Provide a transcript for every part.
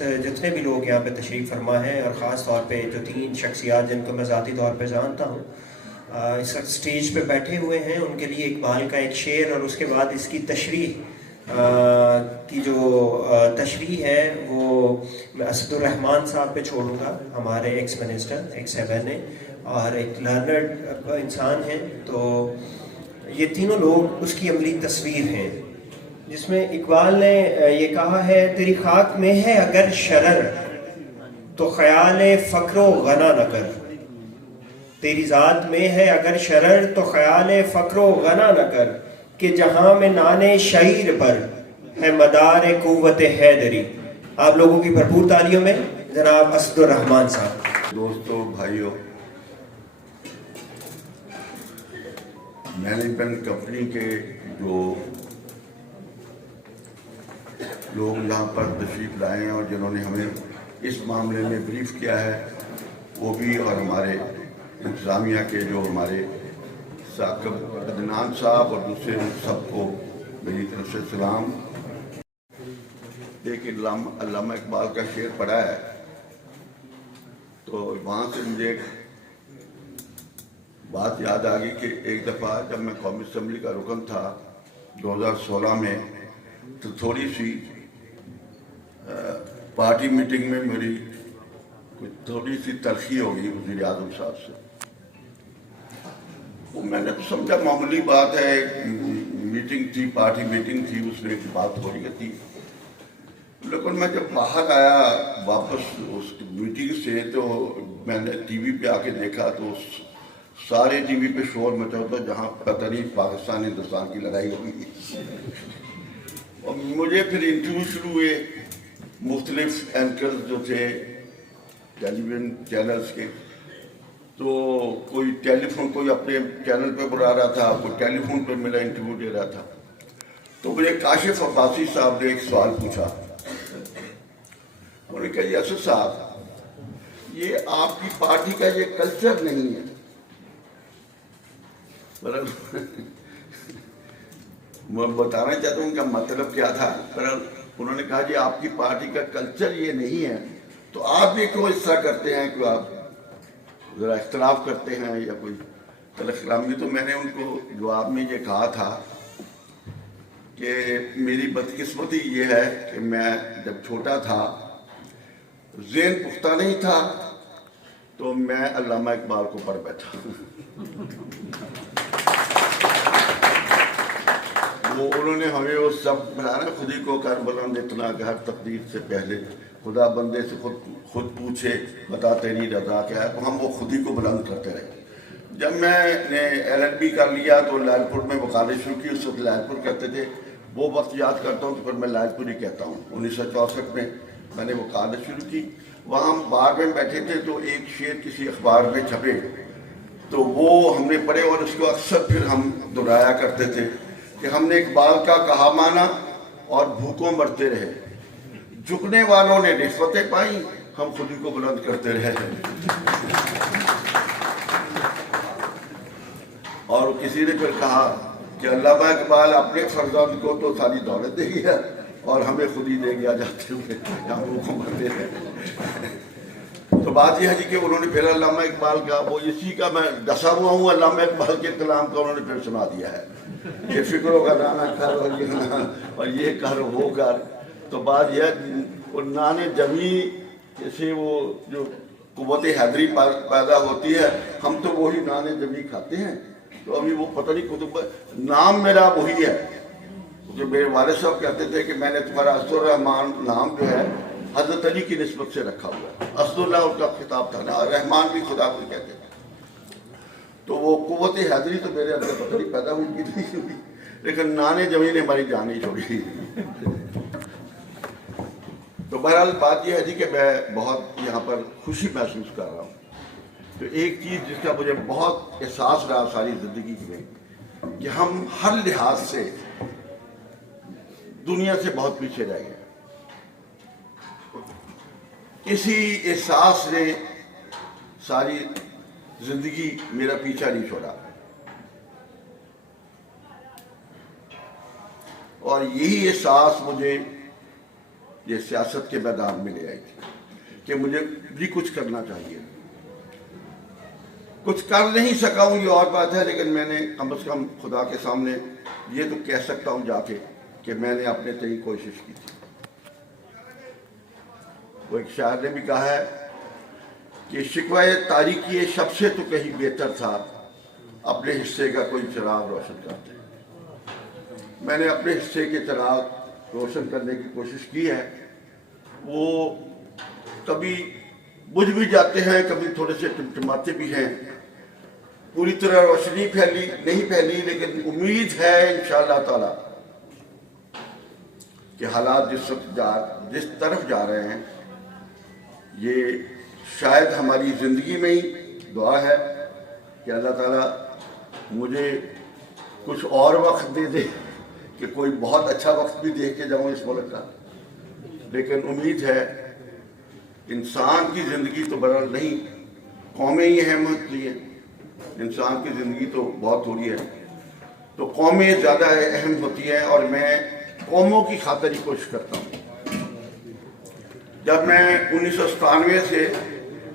جتنے بھی لوگ یہاں پہ تشریف فرما ہیں اور خاص طور پہ جو 3 شخصیات جن کو میں ذاتی طور پہ جانتا ہوں اس وقت اسٹیج پہ بیٹھے ہوئے ہیں، ان کے لیے اقبال کا ایک شعر اور اس کے بعد اس کی تشریح کی جو تشریح ہے وہ میں اسد الرحمان صاحب پہ چھوڑوں گا، ہمارے ایکس منسٹر، ایکس ایم اے اور ایک لرنڈ انسان ہیں۔ تو یہ تینوں لوگ اس کی عملی تصویر ہیں، جس میں اقبال نے یہ کہا ہے: تیری خاک میں ہے اگر شرر تو خیال فقر و غنا نہ کر، تیری ذات میں ہے اگر شرر تو خیال فقر و غنا نہ کر، کہ جہاں میں نانے شعیر پر ہے مدار قوت حیدری۔ آپ لوگوں کی بھرپور تالیوں میں جناب اسد الرحمان صاحب۔ دوستو، بھائیوں، مینجمنٹ کمپنی کے جو لوگ یہاں پر تشریف لائے ہیں اور جنہوں نے ہمیں اس معاملے میں بریف کیا ہے وہ بھی، اور ہمارے انتظامیہ کے جو ہمارے ثاقب عدنان صاحب اور دوسرے سب کو میری طرف سے سلام۔ ایک علامہ اقبال کا شعر پڑھا ہے تو وہاں سے مجھے ایک بات یاد آ گئی کہ ایک دفعہ جب میں قومی اسمبلی کا رکن تھا 2016 میں، تو تھوڑی سی پارٹی میٹنگ میں میری تھوڑی سی تلخی ہو گئی وزیر اعظم صاحب سے۔ وہ میں نے سمجھا معمولی بات ہے، میٹنگ تھی، پارٹی میٹنگ تھی، اس میں ایک بات ہو رہی تھی، لیکن میں جب باہر آیا واپس اس میٹنگ سے تو میں نے ٹی وی پہ آ کے دیکھا تو سارے ٹی وی پہ شور مچا ہوتا جہاں پتہ نہیں پاکستان ہندوستان کی لڑائی ہوئی۔ اور مجھے پھر انٹرویو شروع ہوئے، مختلف اینکرز جو تھے ٹیلی ویژن چینلز کے، تو کوئی ٹیلی فون، کوئی اپنے چینل پہ بلا رہا تھا، کوئی ٹیلی فون پہ میرا انٹرویو دے رہا تھا۔ تو مجھے کاشف عباسی صاحب نے ایک سوال پوچھا، انہوں نے کہا: یہ اسد صاحب، یہ آپ کی پارٹی کا یہ کلچر نہیں ہے۔ میں بتانا چاہتا ہوں ان کا مطلب کیا تھا، پر انہوں نے کہا: جی آپ کی پارٹی کا کلچر یہ نہیں ہے تو آپ بھی کیوں اس طرح کرتے ہیں کہ آپ ذرا اختلاف کرتے ہیں یا کوئی تلخ کلامی۔ تو میں نے ان کو جواب میں یہ کہا تھا کہ میری بدقسمتی یہ ہے کہ میں جب چھوٹا تھا، ذہن پختہ نہیں تھا، تو میں علامہ اقبال کو پڑھ بیٹھا۔ وہ انہوں نے ہمیں وہ سب بنانا، خودی کو کر بلند اتنا کہ ہر تقدیر سے پہلے خدا بندے سے خود پوچھے بتا تیری رضا کیا ہے، تو ہم وہ خودی کو بلند کرتے رہے۔ جب میں نے LLB کر لیا تو لال پور میں وکالت شروع کی، اس وقت لال پور کہتے تھے، وہ وقت یاد کرتا ہوں تو پھر میں لال پور ہی کہتا ہوں۔ 1964 میں نے وکالت شروع کی، وہاں ہم بار میں بیٹھے تھے تو ایک شعر کسی اخبار میں چھپے تو وہ ہم نے پڑھے اور اس کو اکثر پھر ہم دہرایا کرتے تھے کہ ہم نے اقبال کا کہا مانا اور بھوکوں مرتے رہے، جھکنے والوں نے رشوتیں پائیں، ہم خودی کو بلند کرتے رہے۔ اور کسی نے پھر کہا کہ علامہ اقبال اپنے فرزند کو تو ساری دولت دے گیا اور ہمیں خودی دے گیا جاتے ہوئے، ہم بھوکوں مرتے رہے۔ تو بات یہ ہے جی کہ انہوں نے پھر علامہ اقبال کا، وہ اسی کا میں ڈسا ہوا ہوں، علامہ اقبال کے کلام کا انہوں نے پھر سنا دیا ہے کہ فکروں کا دانا کر اور یہ کر وہ کر۔ تو بات یہ ہے نانے جمی سے وہ جو قوت حیدری پیدا ہوتی ہے، ہم تو وہی نانے جمی کھاتے ہیں۔ تو ابھی وہ پتہ نہیں کتب، نام میرا وہی ہے جو میرے والد صاحب کہتے تھے کہ میں نے تمہارا اسد الرحمان نام جو ہے حضرت علی کی نسبت سے رکھا ہوا ہے۔ اسد اللہ ان کا خطاب تھا نا، رحمان بھی خدا کو کہتے تھے۔ تو وہ قوت حیدری تو میرے اندر پتہ نہیں پیدا ہوئی نہیں ہوئی، لیکن نانے جمی نے ہماری جان ہی چھوڑی۔ تو بہرحال بات یہ ہے جی کہ میں بہت یہاں پر خوشی محسوس کر رہا ہوں۔ تو ایک چیز جس کا مجھے بہت احساس رہا ساری زندگی میں کہ ہم ہر لحاظ سے دنیا سے بہت پیچھے رہ گئے۔ اسی احساس نے ساری زندگی میرا پیچھا نہیں چھوڑا، اور یہی احساس مجھے یہ سیاست کے میدان میں لے آئی تھی کہ مجھے بھی کچھ کرنا چاہیے. کچھ کر نہیں سکا ہوں یہ اور بات ہے، لیکن میں نے کم از کم خدا کے سامنے یہ تو کہہ سکتا ہوں جا کے کہ میں نے اپنے تئیں کوشش کی تھی. وہ ایک شاعر نے بھی کہا ہے کہ شکوہ تاریکی شب سے تو کہیں بہتر تھا اپنے حصے کا کوئی چراغ روشن کرتے. میں نے اپنے حصے کے چراغ روشن کرنے کی کوشش کی ہے. وہ کبھی بجھ بھی جاتے ہیں، کبھی تھوڑے سے ٹمٹماتے بھی ہیں. پوری طرح روشنی نہیں پھیلی، لیکن امید ہے انشاءاللہ تعالی کہ حالات جس طرف جا رہے ہیں، یہ شاید ہماری زندگی میں ہی دعا ہے کہ اللہ تعالیٰ مجھے کچھ اور وقت دے دے کہ کوئی بہت اچھا وقت بھی دیکھ کے جاؤں اس ملک کا. لیکن امید ہے انسان کی زندگی تو برحال نہیں، قومیں ہی اہمیت لی ہیں. انسان کی زندگی تو بہت تھوڑی ہے، تو قومیں زیادہ اہم ہوتی ہیں، اور میں قوموں کی خاطر ہی کوشش کرتا ہوں. جب میں 1997 سے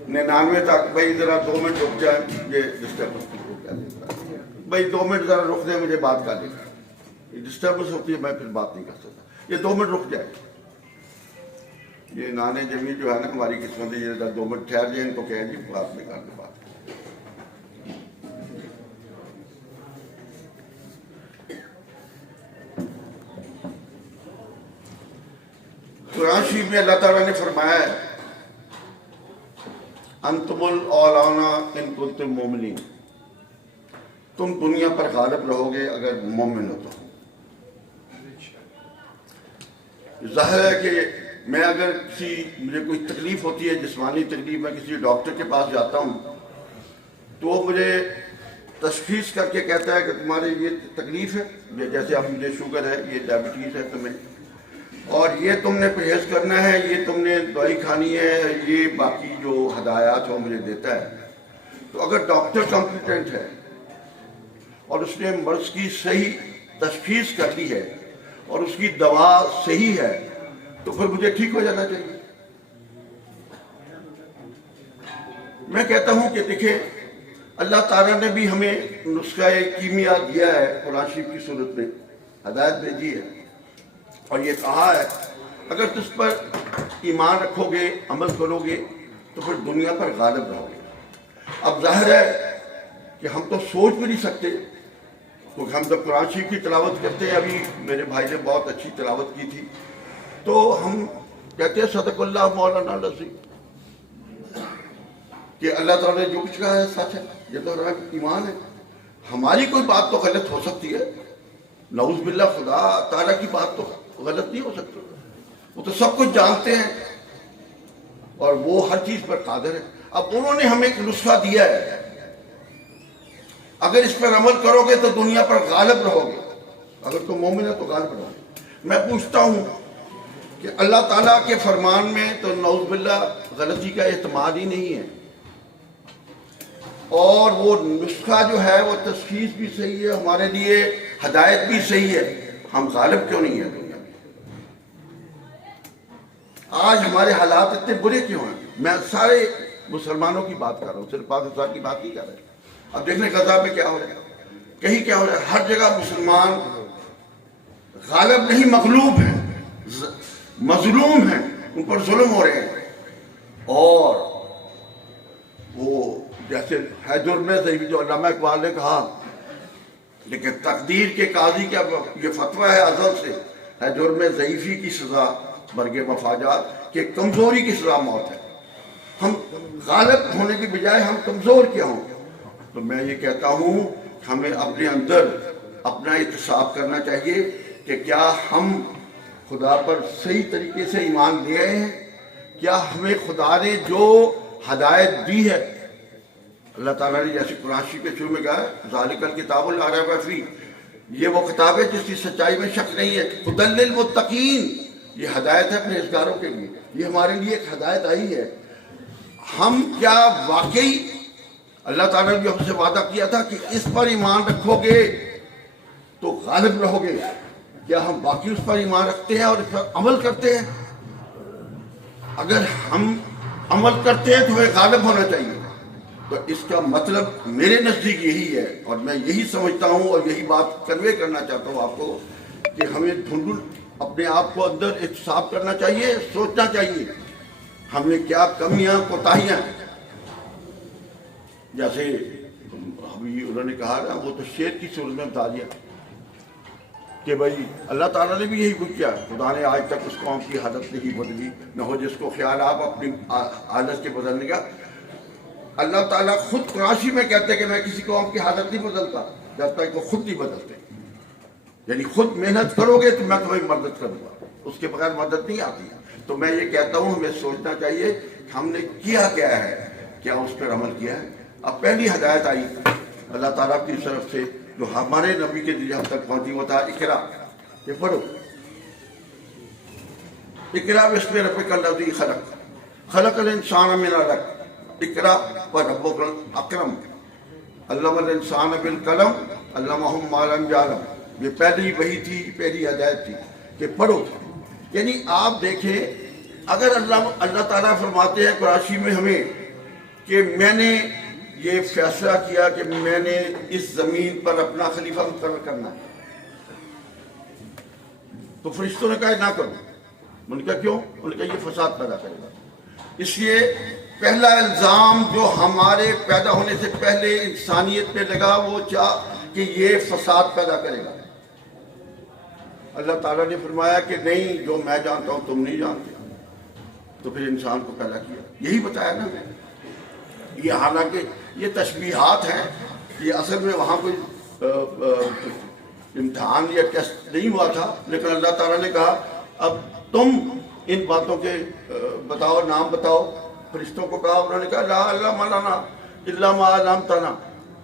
99 تک، بھائی ذرا 2 منٹ رک جائیں، یہ ڈسٹربنس بھائی 2 منٹ ذرا رک دیں، مجھے بات کر لیں. یہ ڈسٹربنس ہوتی ہے، میں پھر بات نہیں کر سکتا. یہ 2 منٹ رک جائیں. یہ نانے جمیل جو ہے نا ہماری قسمت ہے، یہ 2 منٹ ٹھہر جائیں، ان کو کہیں جی بات نہیں کرتے بات. قرآن شریف میں اللہ تعالیٰ نے فرمایا ہے انتم الاولون ان کنتم مومنین، تم دنیا پر غالب رہو گے اگر مومن ہو تو. ظاہر ہے کہ میں اگر مجھے کوئی تکلیف ہوتی ہے، جسمانی تکلیف، میں کسی ڈاکٹر کے پاس جاتا ہوں تو وہ مجھے تشخیص کر کے کہتا ہے کہ تمہارے یہ تکلیف ہے، جیسے اب مجھے شوگر ہے، یہ ڈائبٹیز ہے تمہیں، اور یہ تم نے پرہیز کرنا ہے، یہ تم نے دوائی کھانی ہے، یہ باقی جو ہدایات وہ مجھے دیتا ہے. تو اگر ڈاکٹر کمپیٹنٹ ہے اور اس نے مرض کی صحیح تشخیص کر لی ہے اور اس کی دوا صحیح ہے، تو پھر مجھے ٹھیک ہو جانا چاہیے. میں کہتا ہوں کہ دیکھیں اللہ تعالیٰ نے بھی ہمیں نسخہ کیمیا دیا ہے، قرآن شریف کی صورت میں ہدایت بھیجی ہے، اور یہ کہا ہے اگر تم پر ایمان رکھو گے، عمل کرو گے، تو پھر دنیا پر غالب رہو گے. اب ظاہر ہے کہ ہم تو سوچ بھی نہیں سکتے، کیونکہ ہم جب قرآن شریف کی تلاوت کرتے ہیں، ابھی میرے بھائی نے بہت اچھی تلاوت کی تھی، تو ہم کہتے ہیں صدق اللہ مولانا العظیم، کہ اللہ تعالیٰ نے جو کچھ کہا ہے سچ ہے. یہ تو ہمارا ایمان ہے. ہماری کوئی بات تو غلط ہو سکتی ہے، نعوذ باللہ، خدا تعالیٰ کی بات تو غلط نہیں ہو سکتی. وہ تو سب کچھ جانتے ہیں اور وہ ہر چیز پر قادر ہے. اب انہوں نے ہمیں ایک نسخہ دیا ہے، اگر اس پر عمل کرو گے تو دنیا پر غالب رہو گے، اگر تم مومن ہے تو غالب رہو گے. میں پوچھتا ہوں کہ اللہ تعالیٰ کے فرمان میں تو نعوذ باللہ غلطی کا اعتماد ہی نہیں ہے، اور وہ نسخہ جو ہے وہ تشخیص بھی صحیح ہے، ہمارے لیے ہدایت بھی صحیح ہے. ہم غالب کیوں نہیں ہیں دنیا میں؟ آج ہمارے حالات اتنے برے کیوں ہیں؟ میں سارے مسلمانوں کی بات کر رہا ہوں، صرف پاکستان کی بات نہیں کر رہا. اب دیکھنے غزہ میں کیا ہو رہا ہے، کہیں کیا ہو رہا ہے. ہر جگہ مسلمان غالب نہیں، مغلوب ہیں، مظلوم ہیں، ان پر ظلم ہو رہے ہیں. اور وہ جیسے ہے جرم ضعیفی جو علامہ اقبال نے کہا، لیکن تقدیر کے قاضی کا یہ فتویٰ ہے ازل سے، ہے جرم ضعیفی کی سزا مرگ مفاجات، کہ کمزوری کی سزا موت ہے. ہم غالب ہونے کی بجائے ہم کمزور کیا ہوں. تو میں یہ کہتا ہوں ہمیں اپنے اندر اپنا احتساب کرنا چاہیے کہ کیا ہم خدا پر صحیح طریقے سے ایمان لے آئے ہیں، کیا ہمیں خدا نے جو ہدایت دی ہے. اللہ تعالیٰ نے جیسے قرآن شریف کے شروع میں کہا ذالک الکتاب لا ریب فیہ، یہ وہ کتاب ہے جس کی سچائی میں شک نہیں ہے. ھدی للمتقین، یہ ہدایت ہے پرہیزگاروں کے لیے. یہ ہمارے لیے ایک ہدایت آئی ہے. ہم کیا واقعی اللہ تعالیٰ نے جو ہم سے وعدہ کیا تھا کہ اس پر ایمان رکھو گے تو غالب رہو گے، کیا ہم باقی اس پر ایمان رکھتے ہیں اور اس پر عمل کرتے ہیں؟ اگر ہم عمل کرتے ہیں تو ہمیں غالب ہونا چاہیے. تو اس کا مطلب میرے نزدیک یہی ہے، اور میں یہی سمجھتا ہوں اور یہی بات کنوے کرنا چاہتا ہوں آپ کو، کہ ہمیں دھندل اپنے آپ کو اندر احتساب کرنا چاہیے، سوچنا چاہیے ہم نے کیا کمیاں کوتاہیاں. جیسے ابھی انہوں نے کہا نا، وہ تو شیر کی صورت میں بتا دیا کہ بھائی اللہ تعالیٰ نے بھی یہی کچھ کیا. خدا نے آج تک اس قوم کی حالت نہیں بدلی، نہ ہو جس کو خیال آپ اپنی حالت کے بدلنے کا. اللہ تعالیٰ خود قرآن میں کہتے ہیں کہ میں کسی قوم کی حالت نہیں بدلتا جب تک وہ خود نہیں بدلتے. یعنی خود محنت کرو گے تو میں تمہیں مدد کروں گا، اس کے بغیر مدد نہیں آتی. تو میں یہ کہتا ہوں ہمیں سوچنا چاہیے کہ ہم نے کیا ہے، کیا اس پر عمل کیا ہے. اب پہلی ہدایت آئی اللہ تعالیٰ کی طرف سے جو ہمارے نبی کے ذریعے ہم تک پہنچی، وہ تھا اقرا، کہ پڑھو. اقرا بسم ربک الذی خلق، خلق الانسان من علق، اقرا وربک الاکرم، علم الانسان بالقلم علمہ ما لم یعلم. یہ پہلی وحی تھی، پہلی ہدایت تھی کہ پڑھو. یعنی آپ دیکھیں، اگر اللہ تعالیٰ فرماتے ہیں قرآن میں ہمیں کہ میں نے یہ فیصلہ کیا کہ میں نے اس زمین پر اپنا خلیفہ مقرر کرنا ہے، تو فرشتوں نے کہا نہ کرو. انہوں نے کہا کیوں؟ انہوں نے کہا یہ فساد پیدا کرے گا. اس لیے پہلا الزام جو ہمارے پیدا ہونے سے پہلے انسانیت پہ لگا وہ کہ یہ فساد پیدا کرے گا. اللہ تعالیٰ نے فرمایا کہ نہیں، جو میں جانتا ہوں تم نہیں جانتے. تو پھر انسان کو پیدا کیا، یہی بتایا نا. یہ حالانکہ یہ تشبیہات ہیں، یہ اصل میں وہاں کوئی امتحان یا ٹیسٹ نہیں ہوا تھا، لیکن اللہ تعالیٰ نے کہا اب تم ان باتوں کے بتاؤ، نام بتاؤ. فرشتوں کو کہا، انہوں نے کہا لا علم لنا الا ما علمتنا،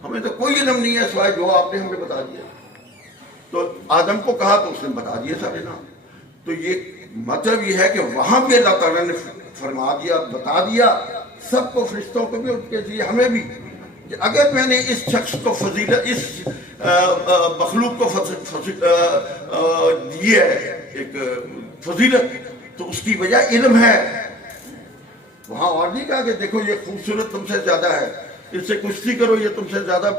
ہمیں تو کوئی علم نہیں ہے سوائے جو آپ نے ہمیں بتا دیا. تو آدم کو کہا تو اس نے بتا دیے سارے نام. تو یہ مطلب یہ ہے کہ وہاں بھی اللہ تعالیٰ نے فرما دیا، بتا دیا سب کو، فرشتوں کو بھی، ان کے لیے ہمیں بھی، کہ اگر میں نے اس شخص کو فضیلت، اس مخلوق کو دی ہے ایک فضیلت، تو اس کی وجہ علم ہے. وہاں اور نہیں کہا کہ دیکھو یہ خوبصورت تم سے زیادہ ہے، اس سے کشتی کرو یہ تم سے زیادہ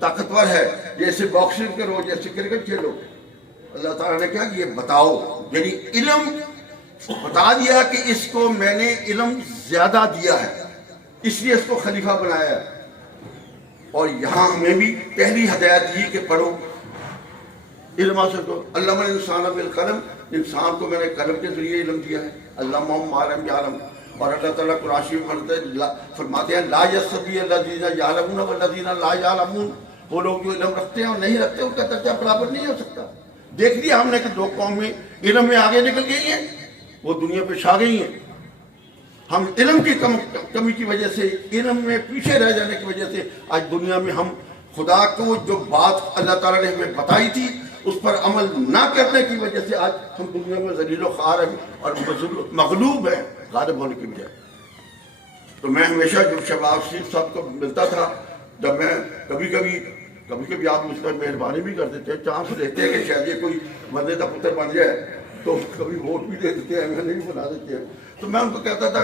طاقتور ہے، جیسے باکسنگ کرو، جیسے کرکٹ کھیلو. اللہ تعالیٰ نے کہا کہ یہ بتاؤ، یعنی علم بتا دیا کہ اس کو میں نے علم زیادہ دیا ہے، اس لیے اس کو خلیفہ بنایا ہے. اور یہاں ہمیں بھی پہلی ہدایت دی کہ پڑھو، علم حاصل کرو. علم الانسان بالقلم، انسان کو میں نے قلم کے ذریعے علم دیا ہے. علمہ ما لم یعلم. اور اللہ تعالیٰ قرآن میں فرماتے ہیں لا یستوی الذین یعلمون والذین لا یعلمون، وہ لوگ جو علم رکھتے ہیں اور نہیں رکھتے ان کا درجہ برابر نہیں ہو سکتا. دیکھ لیا ہم نے کہ دو قومیں علم میں آگے نکل گئی ہیں، وہ دنیا پہ چھا گئی ہیں. ہم علم کی کمی کی وجہ سے، علم میں پیچھے رہ جانے کی وجہ سے آج دنیا میں ہم خدا کو جو بات اللہ تعالیٰ نے ہمیں بتائی تھی اس پر عمل نہ کرنے کی وجہ سے آج ہم دنیا میں ذلیل و خوار ہیں اور مغلوب ہیں غالب ہونے کی بجائے. تو میں ہمیشہ جو شہباز شریف صاحب کو ملتا تھا، جب میں کبھی آپ مجھ پر مہربانی بھی کر دیتے ہیں، چانس دیتے ہیں کہ شاید یہ کوئی بندے کا پتر بن جائے، تو کبھی ووٹ بھی دے دیتے ہیں، ایم ایل اے بھی بنا دیتے ہیں. تو میں ان کو کہتا تھا